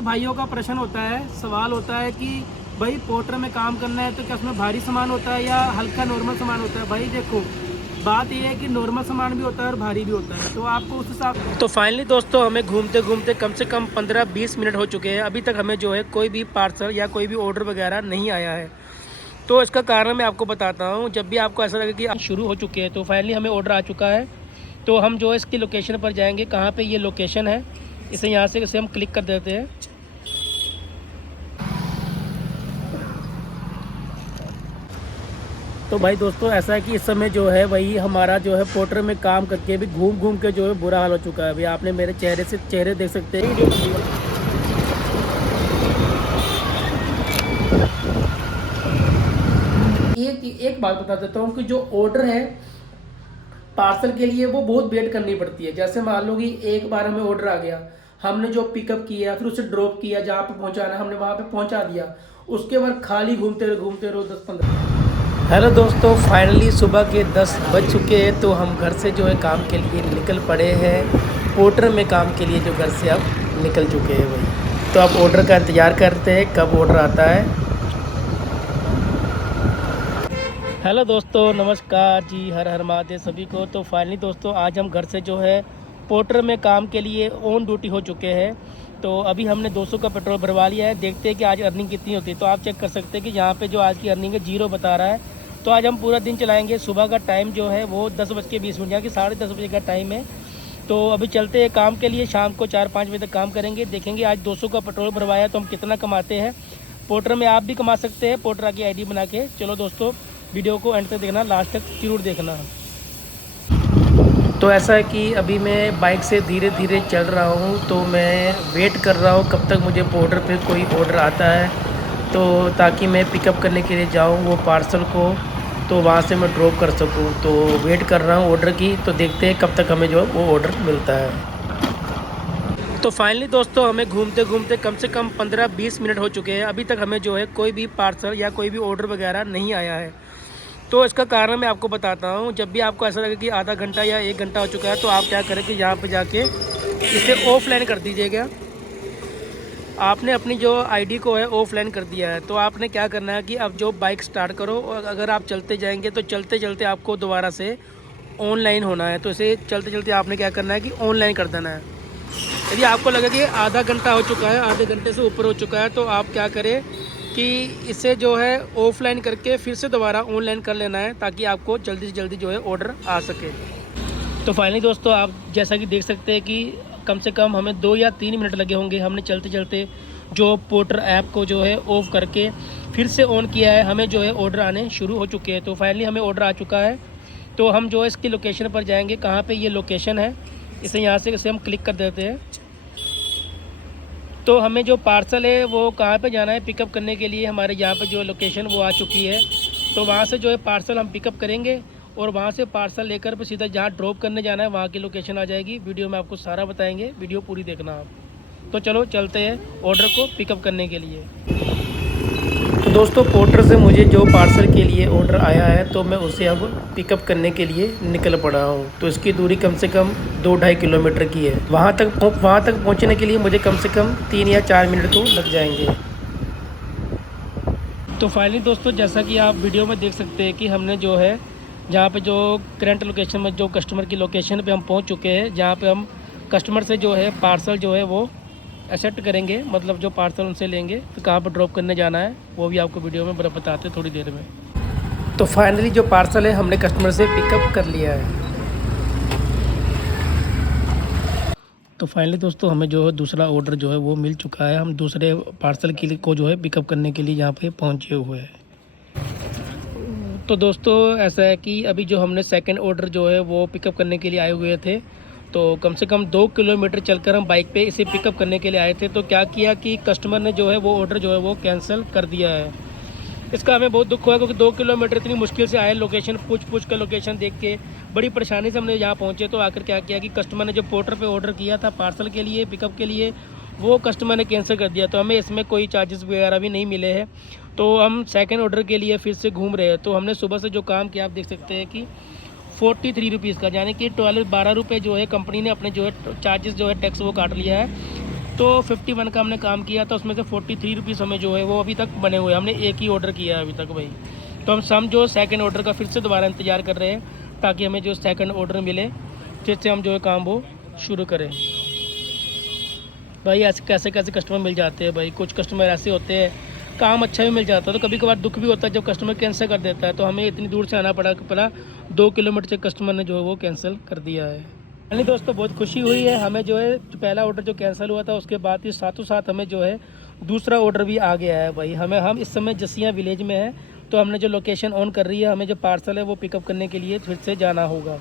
कुछ भाइयों का प्रश्न होता है, सवाल होता है कि भाई पोर्टर में काम करना है तो क्या उसमें भारी सामान होता है या हल्का नॉर्मल सामान होता है। भाई देखो, बात ये है कि नॉर्मल सामान भी होता है और भारी भी होता है, तो आपको उस हिसाब। तो फाइनली दोस्तों, हमें घूमते घूमते कम से कम 15-20 मिनट हो चुके हैं। अभी तक हमें जो है कोई भी पार्सल या कोई भी ऑर्डर वगैरह नहीं आया है। तो इसका कारण मैं आपको बताता हूँ। जब भी आपको ऐसा लगे कि आप शुरू हो चुके हैं, तो फाइनली हमें ऑर्डर आ चुका है। तो हम जो है इसकी लोकेशन पर जाएंगे, कहाँ पे ये लोकेशन है, इसे यहाँ से इसे हम क्लिक कर देते हैं। तो भाई दोस्तों, ऐसा है कि इस समय जो है वही हमारा जो है पोर्टर में काम करके भी घूम घूम के जो है बुरा हाल हो चुका है। अभी आपने मेरे चेहरे से चेहरे देख सकते हैं। एक बात बता देता हूँ कि जो ऑर्डर है पार्सल के लिए वो बहुत वेट करनी पड़ती है। जैसे मान लो कि एक बार हमें ऑर्डर आ गया, हमने जो पिकअप किया फिर उसे ड्रॉप किया, जहाँ पे पहुँचाना हमने वहाँ पे पहुँचा दिया, उसके बाद खाली घूमते रहो 10-15। हेलो दोस्तों, फाइनली सुबह के 10 बज चुके हैं। तो हम घर से जो है काम के लिए निकल पड़े हैं। पोर्टर में काम के लिए जो घर से अब निकल चुके हैं वही। तो अब ऑर्डर का इंतज़ार करते हैं कब ऑर्डर आता है। हेलो दोस्तों, नमस्कार जी, हर हर महादेव सभी को। तो फाइनली दोस्तों, आज हम घर से जो है पोर्टर में काम के लिए ऑन ड्यूटी हो चुके हैं। तो अभी हमने 200 का पेट्रोल भरवा लिया है। देखते हैं कि आज अर्निंग कितनी होती है। तो आप चेक कर सकते हैं कि यहाँ पे जो आज की अर्निंग है 0 बता रहा है। तो आज हम पूरा दिन चलाएंगे। सुबह का टाइम जो है वो 10:20 यानी कि 10:30 बजे का टाइम है। तो अभी चलते हैं काम के लिए। शाम को 4-5 बजे तक काम करेंगे। देखेंगे आज 200 का पेट्रोल भरवाया तो हम कितना कमाते हैं। पोर्टर में आप भी कमा सकते हैं, पोर्टर की आईडी बना के। चलो दोस्तों, वीडियो को एंड तक देखना, लास्ट तक जरूर देखना। तो ऐसा है कि अभी मैं बाइक से धीरे धीरे चल रहा हूँ। तो मैं वेट कर रहा हूँ कब तक मुझे पोर्टर पे कोई ऑर्डर आता है, तो ताकि मैं पिकअप करने के लिए जाऊँ वो पार्सल को, तो वहाँ से मैं ड्रॉप कर सकूँ। तो वेट कर रहा हूँ ऑर्डर की। तो देखते हैं कब तक हमें जो वो ऑर्डर मिलता है। तो फाइनली दोस्तों, हमें घूमते घूमते कम से कम 15-20 मिनट हो चुके हैं। अभी तक हमें जो है कोई भी पार्सल या कोई भी ऑर्डर वगैरह नहीं आया है। तो इसका कारण मैं आपको बताता हूँ। जब भी आपको ऐसा लगे कि आधा घंटा या 1 घंटा हो चुका है, तो आप क्या करें कि यहाँ पे जाके इसे ऑफलाइन कर दीजिएगा। आपने अपनी जो आईडी को है ऑफलाइन कर दिया है, तो आपने क्या करना है कि अब जो बाइक स्टार्ट करो, और अगर आप चलते जाएंगे तो चलते चलते आपको दोबारा से ऑनलाइन होना है। तो इसे चलते चलते आपने क्या करना है कि ऑनलाइन कर देना है। यदि आपको लगे कि आधा घंटा हो चुका है, आधे घंटे से ऊपर हो चुका है, तो आप क्या करें कि इसे जो है ऑफलाइन करके फिर से दोबारा ऑनलाइन कर लेना है, ताकि आपको जल्दी से जल्दी जो है ऑर्डर आ सके। तो फाइनली दोस्तों, आप जैसा कि देख सकते हैं कि कम से कम हमें 2 या 3 मिनट लगे होंगे। हमने चलते चलते जो पोर्टर ऐप को जो है ऑफ करके फिर से ऑन किया है, हमें जो है ऑर्डर आने शुरू हो चुके हैं। तो फाइनली हमें ऑर्डर आ चुका है। तो हम जो है इसकी लोकेशन पर जाएंगे, कहाँ पे ये लोकेशन है, इसे यहाँ से हम क्लिक कर देते हैं। तो हमें जो पार्सल है वो कहाँ पे जाना है पिकअप करने के लिए, हमारे यहाँ पे जो लोकेशन वो आ चुकी है। तो वहाँ से जो है पार्सल हम पिकअप करेंगे, और वहाँ से पार्सल लेकर फिर सीधा जहाँ ड्रॉप करने जाना है वहाँ की लोकेशन आ जाएगी। वीडियो में आपको सारा बताएंगे, वीडियो पूरी देखना आप। तो चलो चलते हैं ऑर्डर को पिकअप करने के लिए। तो दोस्तों, पोर्टर से मुझे जो पार्सल के लिए ऑर्डर आया है, तो मैं उसे अब पिकअप करने के लिए निकल पड़ा हूँ। तो इसकी दूरी कम से कम 2-2.5 किलोमीटर की है। वहाँ तक पहुँचने के लिए मुझे कम से कम 3 या 4 मिनट तो लग जाएंगे। तो फाइनली दोस्तों, जैसा कि आप वीडियो में देख सकते हैं कि हमने जो है जहाँ पे जो करंट लोकेशन में जो कस्टमर की लोकेशन पे हम पहुँच चुके हैं, जहाँ पे हम कस्टमर से जो है पार्सल जो है वो एक्सेप्ट करेंगे, मतलब जो पार्सल उनसे लेंगे, फिर कहाँ पर ड्रॉप करने जाना है वो भी आपको वीडियो में बताते हैं थोड़ी देर में। तो फाइनली जो पार्सल है हमने कस्टमर से पिकअप कर लिया है। तो फाइनली दोस्तों, हमें जो है दूसरा ऑर्डर जो है वो मिल चुका है। हम दूसरे पार्सल के लिए को जो है पिकअप करने के लिए यहाँ पे पहुँचे हुए हैं। तो दोस्तों, ऐसा है कि अभी जो हमने सेकंड ऑर्डर जो है वो पिकअप करने के लिए आए हुए थे। तो कम से कम 2 किलोमीटर चलकर हम बाइक पे इसे पिकअप करने के लिए आए थे। तो क्या किया कि कस्टमर ने जो है वो ऑर्डर जो है वो कैंसिल कर दिया है। इसका हमें बहुत दुख हुआ, क्योंकि 2 किलोमीटर इतनी मुश्किल से आए, लोकेशन पूछ कर लोकेशन देख के बड़ी परेशानी से हमने यहाँ पहुँचे। तो आकर क्या किया कि कस्टमर ने जो पोर्टर पे ऑर्डर किया था पार्सल के लिए पिकअप के लिए, वो कस्टमर ने कैंसिल कर दिया। तो हमें इसमें कोई चार्जेस वगैरह भी नहीं मिले हैं। तो हम सेकंड ऑर्डर के लिए फिर से घूम रहे हैं। तो हमने सुबह से जो काम किया, आप देख सकते हैं कि 43 रुपीज़ का, यानी कि 12 रुपये जो है कंपनी ने अपने जो है चार्जेस जो है टैक्स वो काट लिया है। तो 51 का हमने काम किया था, उसमें से 43 रुपीज़ हमें जो है वो अभी तक बने हुए हैं। हमने एक ही ऑर्डर किया है अभी तक भाई। तो हम जो सेकंड ऑर्डर का फिर से दोबारा इंतज़ार कर रहे हैं ताकि हमें जो सेकंड ऑर्डर मिले, फिर से हम जो है काम वो शुरू करें। भाई ऐसे कैसे कैसे कस्टमर मिल जाते हैं भाई। कुछ कस्टमर ऐसे होते हैं, काम अच्छा भी मिल जाता है तो कभी कभार दुख भी होता है जब कस्टमर कैंसिल कर देता है। तो हमें इतनी दूर से आना पड़ा 2 किलोमीटर से कस्टमर ने जो है वो कैंसिल कर दिया है। यानी दोस्तों बहुत खुशी हुई है हमें जो है, जो पहला ऑर्डर जो कैंसिल हुआ था उसके बाद ही साथों साथ हमें जो है दूसरा ऑर्डर भी आ गया है भाई। हम इस समय जसिया विलेज में हैं, तो हमने जो लोकेशन ऑन कर रही है, हमें जो पार्सल है वो पिकअप करने के लिए फिर से जाना होगा।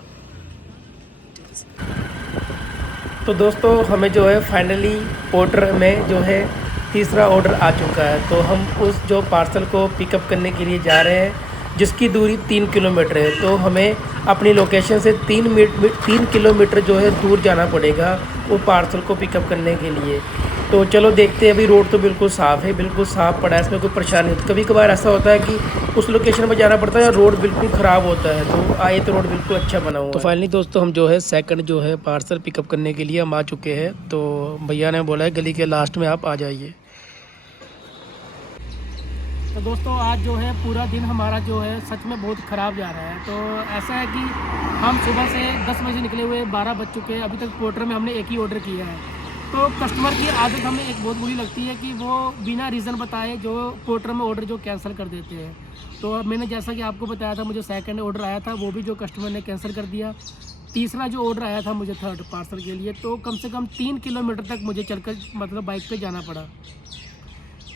तो दोस्तों हमें जो है फाइनली ऑर्डर में जो है तीसरा ऑर्डर आ चुका है। तो हम उस जो पार्सल को पिकअप करने के लिए जा रहे हैं जिसकी दूरी 3 किलोमीटर है। तो हमें अपनी लोकेशन से 3 किलोमीटर जो है दूर जाना पड़ेगा वो पार्सल को पिकअप करने के लिए। तो चलो देखते हैं। अभी रोड तो बिल्कुल साफ़ है, बिल्कुल साफ़ पड़ा है, इसमें कोई परेशानी नहीं। कभी कभार ऐसा होता है कि उस लोकेशन पर जाना पड़ता है, रोड बिल्कुल ख़राब होता है। तो आए तो रोड बिल्कुल अच्छा बना हुआ। तो फाइनली दोस्तों हम जो है सेकंड जो है पार्सल पिकअप करने के लिए हम आ चुके हैं। तो भैया ने बोला है गली के लास्ट में आप आ जाइए। तो दोस्तों आज जो है पूरा दिन हमारा जो है सच में बहुत ख़राब जा रहा है। तो ऐसा है कि हम सुबह से 10 बजे निकले हुए, 12 बज चुके हैं, अभी तक पोर्टर में हमने एक ही ऑर्डर किया है। तो कस्टमर की आदत हमें एक बहुत बुरी लगती है कि वो बिना रीज़न बताए जो पोर्टर में ऑर्डर जो कैंसिल कर देते हैं। तो अब मैंने जैसा कि आपको बताया था, मुझे सेकंड ऑर्डर आया था वो भी जो कस्टमर ने कैंसिल कर दिया। तीसरा जो ऑर्डर आया था मुझे थर्ड पार्सल के लिए, तो कम से कम 3 किलोमीटर तक मुझे चलकर मतलब बाइक पे जाना पड़ा।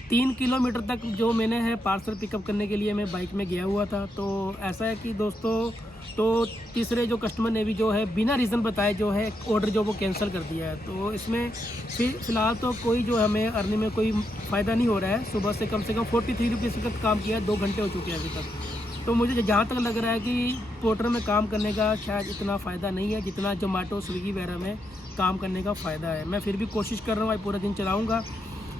3 किलोमीटर तक जो मैंने है पार्सल पिकअप करने के लिए मैं बाइक में गया हुआ था। तो ऐसा है कि दोस्तों तो तीसरे जो कस्टमर ने भी जो है बिना रीज़न बताए जो है ऑर्डर जो वो कैंसिल कर दिया है। तो इसमें फ़िलहाल तो कोई जो हमें अर्निंग में कोई फ़ायदा नहीं हो रहा है। सुबह से कम 43 रुपीज़ तक काम किया है, 2 घंटे हो चुके हैं अभी तक। तो मुझे जहाँ तक लग रहा है कि पोर्टर में काम करने का शायद इतना फ़ायदा नहीं है जितना जोमेटो स्विगी वगैरह में काम करने का फ़ायदा है। मैं फिर भी कोशिश कर रहा हूँ, आज पूरा दिन चलाऊँगा,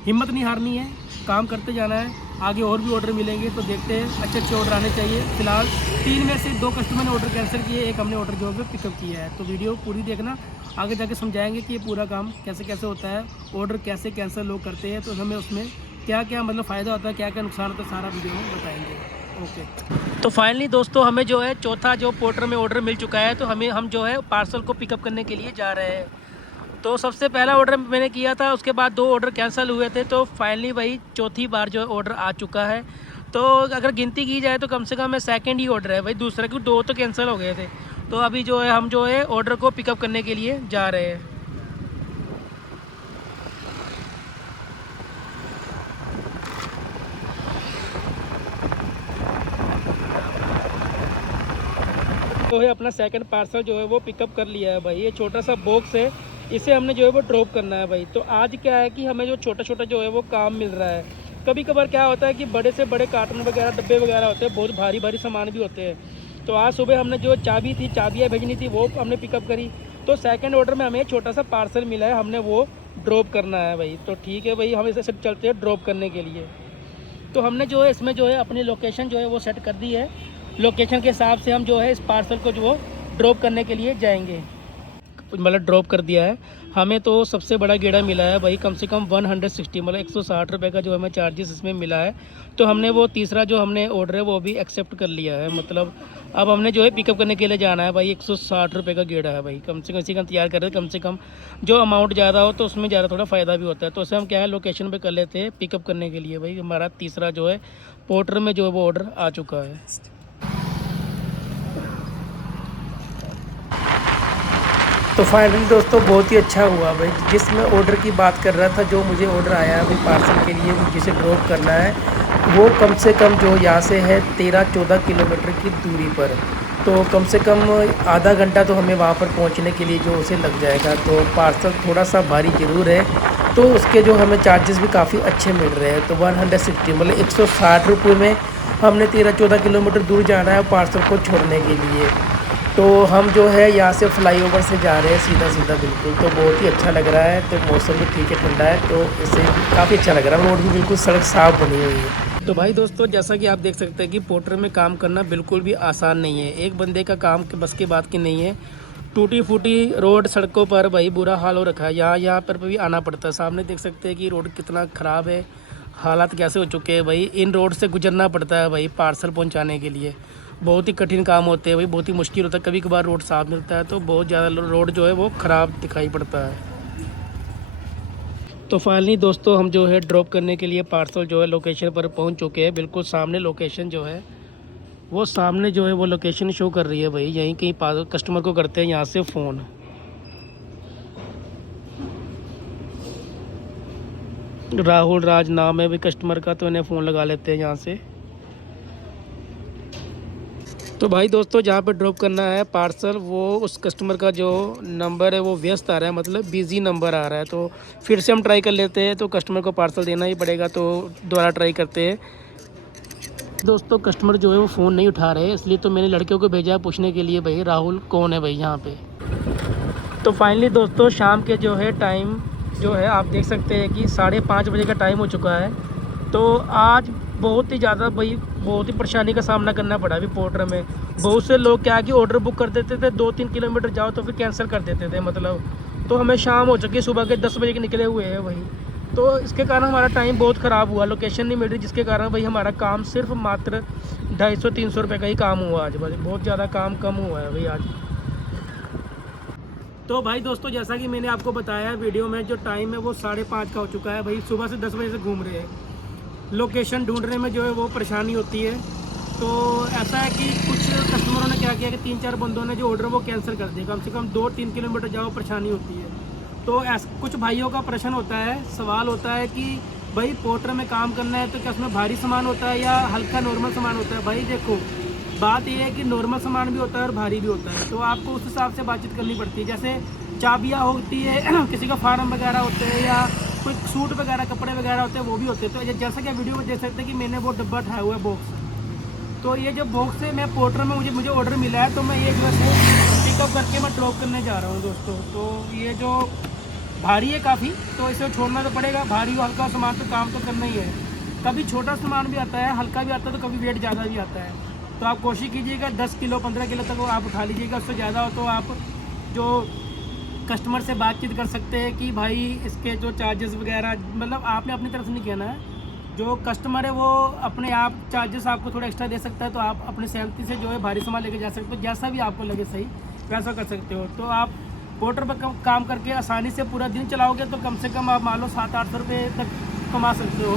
हिम्मत नहीं हारनी है, काम करते जाना है। आगे और भी ऑर्डर मिलेंगे तो देखते हैं, अच्छे अच्छे ऑर्डर आने चाहिए। फिलहाल 3 में से 2 कस्टमर ने ऑर्डर कैंसिल किए, एक हमने ऑर्डर जो है पिकअप किया है। तो वीडियो पूरी देखना, आगे जाके समझाएंगे कि ये पूरा काम कैसे कैसे होता है, ऑर्डर कैसे कैंसिल लोग करते हैं, तो हमें उसमें क्या क्या मतलब फ़ायदा होता है, क्या क्या नुकसान होता है, सारा वीडियो में बताएंगे। ओके। तो फाइनली दोस्तों हमें जो है चौथा जो पोर्टर में ऑर्डर मिल चुका है। तो हम जो है पार्सल को पिकअप करने के लिए जा रहे हैं। तो सबसे पहला ऑर्डर मैंने किया था, उसके बाद 2 ऑर्डर कैंसिल हुए थे। तो फाइनली भाई चौथी बार जो है ऑर्डर आ चुका है। तो अगर गिनती की जाए तो कम से कम मैं सेकंड ही ऑर्डर है भाई, दूसरा क्यों 2 तो कैंसिल हो गए थे। तो अभी जो है हम जो है ऑर्डर को पिकअप करने के लिए जा रहे हैं। तो है अपना सेकंड पार्सल जो है वो पिकअप कर लिया है भाई। ये छोटा सा बॉक्स है, इसे हमने जो है वो ड्रॉप करना है भाई। तो आज क्या है कि हमें जो छोटा छोटा जो है वो काम मिल रहा है। कभी कभार क्या होता है कि बड़े से बड़े कार्टन वगैरह डब्बे वगैरह होते हैं, बहुत भारी भारी सामान भी होते हैं। तो आज सुबह हमने जो चाबियाँ भेजनी थी वो हमने पिकअप करी। तो सेकंड ऑर्डर में हमें छोटा सा पार्सल मिला है, हमने वो ड्रॉप करना है भाई। तो ठीक है भाई, हम इसे सिर्फ चलते हैं ड्रॉप करने के लिए। तो हमने जो है इसमें जो है अपनी लोकेशन जो है वो सेट कर दी है। लोकेशन के हिसाब से हम जो है इस पार्सल को जो ड्रॉप करने के लिए जाएंगे। मतलब ड्रॉप कर दिया है। हमें तो सबसे बड़ा गेड़ा मिला है भाई, कम से कम 160 मतलब 160 रुपये का जो हमें चार्जेस इसमें मिला है। तो हमने वो तीसरा जो हमने ऑर्डर है वो भी एक्सेप्ट कर लिया है। मतलब अब हमने जो है पिकअप करने के लिए जाना है भाई। 160 रुपये का गेड़ा है भाई, कम से कम इसी का तैयार कर रहे हैं। कम से कम जो अमाउंट ज़्यादा हो तो उसमें ज़्यादा थोड़ा फ़ायदा भी होता है। तो उसे हम क्या है लोकेशन पर कर लेते हैं पिकअप करने के लिए भाई। हमारा तीसरा जो है पोर्टर में जो है वो ऑर्डर आ चुका है। तो फाइनली दोस्तों बहुत ही अच्छा हुआ भाई। जिस मैं ऑर्डर की बात कर रहा था, जो मुझे ऑर्डर आया है अभी पार्सल के लिए जिसे ड्रॉप करना है, वो कम से कम जो यहाँ से है 13-14 किलोमीटर की दूरी पर। तो कम से कम आधा घंटा तो हमें वहाँ पर पहुँचने के लिए जो उसे लग जाएगा। तो पार्सल थोड़ा सा भारी ज़रूर है, तो उसके जो हमें चार्जेस भी काफ़ी अच्छे मिल रहे हैं। तो 160 मतलब 160 रुपये में हमने 13-14 किलोमीटर दूर जाना है पार्सल को छोड़ने के लिए। तो हम जो है यहाँ से फ्लाईओवर से जा रहे हैं सीधा सीधा बिल्कुल। तो बहुत ही अच्छा लग रहा है। तो मौसम भी ठीक है, ठंडा है, तो इससे काफ़ी अच्छा लग रहा है। रोड भी बिल्कुल सड़क साफ़ बनी हुई है। तो भाई दोस्तों जैसा कि आप देख सकते हैं कि पोर्टर में काम करना बिल्कुल भी आसान नहीं है। एक बंदे का काम बस की बात की नहीं है। टूटी फूटी रोड सड़कों पर भाई बुरा हाल हो रखा है। यहाँ पर भी आना पड़ता है। सामने देख सकते हैं कि रोड कितना ख़राब है, हालात कैसे हो चुके हैं भाई। इन रोड से गुजरना पड़ता है भाई पार्सल पहुँचाने के लिए। बहुत ही कठिन काम होते हैं भाई, बहुत ही मुश्किल होता है। कभी कभार रोड साफ मिलता है तो बहुत ज़्यादा रोड जो है वो ख़राब दिखाई पड़ता है। तो फाइनली दोस्तों हम जो है ड्रॉप करने के लिए पार्सल जो है लोकेशन पर पहुंच चुके हैं। बिल्कुल सामने लोकेशन जो है वो सामने जो है वो लोकेशन शो कर रही है भाई। यहीं कहीं पास कस्टमर को करते हैं यहाँ से फ़ोन। राहुल राज नाम है भाई कस्टमर का, तो इन्हें फ़ोन लगा लेते हैं यहाँ से। तो भाई दोस्तों जहाँ पे ड्रॉप करना है पार्सल, वो उस कस्टमर का जो नंबर है वो व्यस्त आ रहा है, मतलब बिज़ी नंबर आ रहा है। तो फिर से हम ट्राई कर लेते हैं। तो कस्टमर को पार्सल देना ही पड़ेगा, तो दोबारा ट्राई करते हैं। दोस्तों कस्टमर जो है वो फ़ोन नहीं उठा रहे, इसलिए तो मैंने लड़कियों को भेजा पूछने के लिए भाई राहुल कौन है भाई यहाँ पे। तो फाइनली दोस्तों शाम के जो है टाइम जो है आप देख सकते हैं कि 5:30 बजे का टाइम हो चुका है। तो आज बहुत ही ज़्यादा भाई बहुत ही परेशानी का सामना करना पड़ा अभी पोर्टर में। बहुत से लोग क्या है कि ऑर्डर बुक कर देते थे, 2-3 किलोमीटर जाओ तो फिर कैंसिल कर देते थे मतलब। तो हमें शाम हो चुकी है, सुबह के 10 बजे के निकले हुए हैं वही। तो इसके कारण हमारा टाइम बहुत ख़राब हुआ, लोकेशन नहीं मिल रही, जिसके कारण भाई हमारा काम सिर्फ मात्र 250-300 रुपये का ही काम हुआ आज भाई। बहुत ज़्यादा काम कम हुआ है भाई आज। तो भाई दोस्तों जैसा कि मैंने आपको बताया वीडियो में, जो टाइम है वो 5:30 का हो चुका है भाई। सुबह से 10 बजे से घूम रहे हैं, लोकेशन ढूंढने में जो है वो परेशानी होती है। तो ऐसा है कि कुछ कस्टमरों ने क्या किया कि 3-4 बंदों ने जो ऑर्डर वो कैंसिल कर दिया। कम से कम 2-3 किलोमीटर जाओ परेशानी होती है। तो ऐसा कुछ भाइयों का प्रश्न होता है, सवाल होता है कि भाई पोर्टर में काम करना है तो क्या उसमें भारी सामान होता है या हल्का नॉर्मल सामान होता है। भाई देखो बात यह है कि नॉर्मल सामान भी होता है और भारी भी होता है। तो आपको उस हिसाब से बातचीत करनी पड़ती है। जैसे चाबियाँ होती है किसी का फार्म वगैरह होते हैं, या कोई सूट वगैरह कपड़े वगैरह होते हैं वो भी होते हैं। तो जैसा कि वीडियो में देख सकते हैं कि मैंने वो डब्बा उठाया हुआ है बॉक्स। तो ये जो बॉक्स है मैं पोर्टर में मुझे ऑर्डर मिला है, तो मैं ये जो है पिकअप करके मैं ड्रॉप करने जा रहा हूँ दोस्तों। तो ये जो भारी है काफ़ी, तो इसे छोड़ना तो पड़ेगा। भारी और हल्का सामान तो काम तो करना ही है। कभी छोटा सामान भी आता है, हल्का भी आता है, तो कभी वेट ज़्यादा भी आता है। तो आप कोशिश कीजिएगा 10 किलो 15 किलो तक आप उठा लीजिएगा। उससे ज़्यादा हो तो आप जो कस्टमर से बातचीत कर सकते हैं कि भाई इसके जो चार्जेस वगैरह, मतलब आपने अपनी तरफ से नहीं कहना है। जो कस्टमर है वो अपने आप चार्जेस आपको थोड़ा एक्स्ट्रा दे सकता है। तो आप अपनी सहमति से जो है भारी सामान लेके जा सकते हो। जैसा भी आपको लगे सही वैसा कर सकते हो। तो आप पोर्टर पर काम करके आसानी से पूरा दिन चलाओगे तो कम से कम आप मान लो 700-800 रुपये तक कमा सकते हो।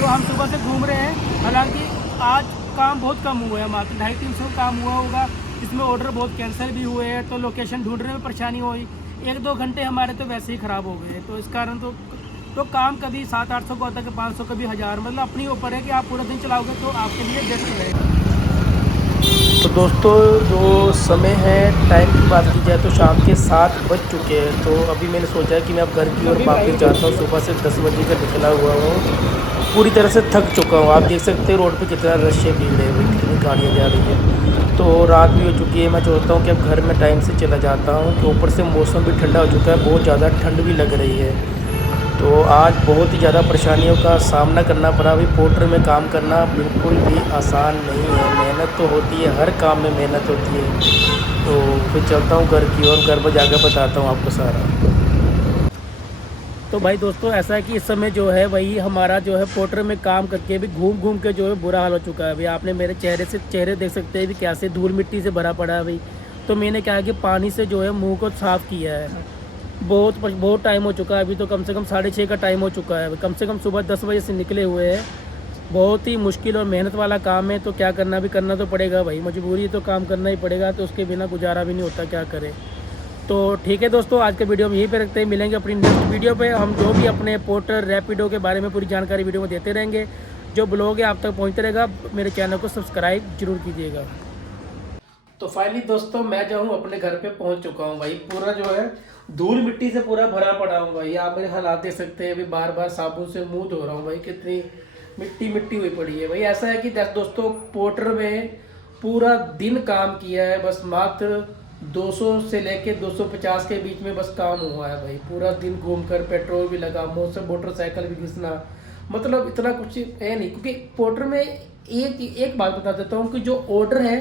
तो हम सुबह से घूम रहे हैं, हालांकि आज काम बहुत कम हुआ है, मात्र 250-300 काम हुआ होगा। इसमें ऑर्डर बहुत कैंसिल भी हुए हैं, तो लोकेशन ढूंढने में परेशानी हुई। 1-2 घंटे हमारे तो वैसे ही ख़राब हो गए। तो इस कारण तो काम कभी 700-800 को आता है, 500 कभी 1000, मतलब अपनी ऊपर है कि आप पूरा दिन चलाओगे तो आपके लिए बेस्ट रहेगा। तो दोस्तों जो समय है टाइम की बात की जाए तो शाम के 7 बज चुके हैं। तो अभी मैंने सोचा कि मैं अब घर की ओर वापस जाता हूँ। सुबह से 10 बजे का निकला हुआ हूँ, पूरी तरह से थक चुका हूँ। आप देख सकते हैं रोड पे कितना रश है, भीड़ है, कितनी गाड़ियाँ जा रही है। तो रात भी हो चुकी है। मैं चाहता हूँ कि अब घर में टाइम से चला जाता हूँ, कि ऊपर से मौसम भी ठंडा हो चुका है, बहुत ज़्यादा ठंड भी लग रही है। तो आज बहुत ही ज़्यादा परेशानियों का सामना करना पड़ा। अभी पोर्टर में काम करना बिल्कुल भी आसान नहीं है, मेहनत तो होती है, हर काम में मेहनत होती है। तो फिर चलता हूँ घर की ओर, घर पर जाकर बताता हूँ आपको सारा। तो भाई दोस्तों ऐसा है कि इस समय जो है वही हमारा जो है पोर्टर में काम करके भी घूम घूम के जो है बुरा हाल हो चुका है। अभी आपने मेरे चेहरे देख सकते हैं भी कैसे धूल मिट्टी से भरा पड़ा है भाई। तो मैंने क्या है कि पानी से जो है मुंह को साफ़ किया है। बहुत टाइम हो चुका है, अभी तो कम से कम 6:30 का टाइम हो चुका है। कम से कम सुबह 10 बजे से निकले हुए हैं। बहुत ही मुश्किल और मेहनत वाला काम है। तो क्या करना भी करना तो पड़ेगा भाई, मजबूरी तो काम करना ही पड़ेगा। तो उसके बिना गुजारा भी नहीं होता, क्या करें। तो ठीक है दोस्तों आज के वीडियो हम यहीं पे रखते हैं। मिलेंगे अपनी नेक्स्ट वीडियो पे। हम जो भी अपने पोर्टर रैपिडो के बारे में पूरी जानकारी वीडियो में देते रहेंगे। जो ब्लॉग है आप तक पहुँचते रहेगा। मेरे चैनल को सब्सक्राइब जरूर कीजिएगा। तो फाइनली दोस्तों मैं जो हूँ अपने घर पे पहुँच चुका हूँ भाई। पूरा जो है धूल मिट्टी से पूरा भरा पड़ा हूँ भाई। आप मेरे हालात देख सकते हैं, अभी बार बार साबुन से मुँह धो रहा हूँ भाई। कितनी मिट्टी मिट्टी हुई पड़ी है भाई। ऐसा है कि दोस्तों पोर्टर में पूरा दिन काम किया है, बस मात्र 200 से लेके 250 के बीच में बस काम हुआ है भाई। पूरा दिन घूमकर पेट्रोल भी लगा, मोटरसाइकिल भी घिसना, मतलब इतना कुछ है नहीं। क्योंकि पोर्टर में एक बात बता देता हूँ कि जो ऑर्डर है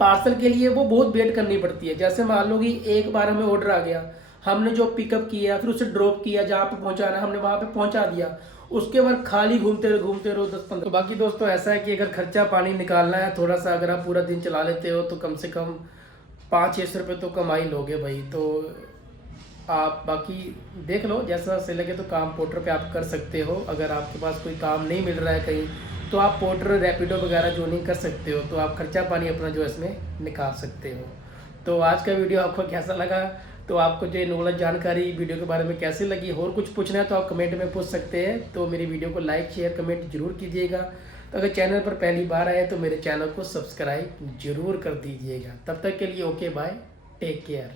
पार्सल के लिए वो बहुत वेट करनी पड़ती है। जैसे मान लो कि एक बार हमें ऑर्डर आ गया, हमने जो पिकअप किया फिर उसे ड्रॉप किया, जहाँ पे पहुँचाना हमने वहाँ पे पहुँचा दिया, उसके बाद खाली घूमते रहो 10-15। तो बाकी दोस्तों ऐसा है कि अगर खर्चा पानी निकालना है थोड़ा सा, अगर आप पूरा दिन चला लेते हो तो कम से कम 500-600 रुपये तो कमा ही लोगे भाई। तो आप बाकी देख लो, जैसा सही लगे तो काम पोर्टर पे आप कर सकते हो। अगर आपके पास कोई काम नहीं मिल रहा है कहीं, तो आप पोर्टर रैपिडो वगैरह ज्वाइनिंग कर सकते हो, तो आप खर्चा पानी अपना जो है इसमें निकाल सकते हो। तो आज का वीडियो आपको कैसा लगा, तो आपको जो नॉलेज जानकारी वीडियो के बारे में कैसी लगी, और कुछ पूछना है तो आप कमेंट में पूछ सकते हैं। तो मेरी वीडियो को लाइक शेयर कमेंट जरूर कीजिएगा। तो अगर चैनल पर पहली बार आए तो मेरे चैनल को सब्सक्राइब जरूर कर दीजिएगा। तब तक के लिए ओके बाय, टेक केयर।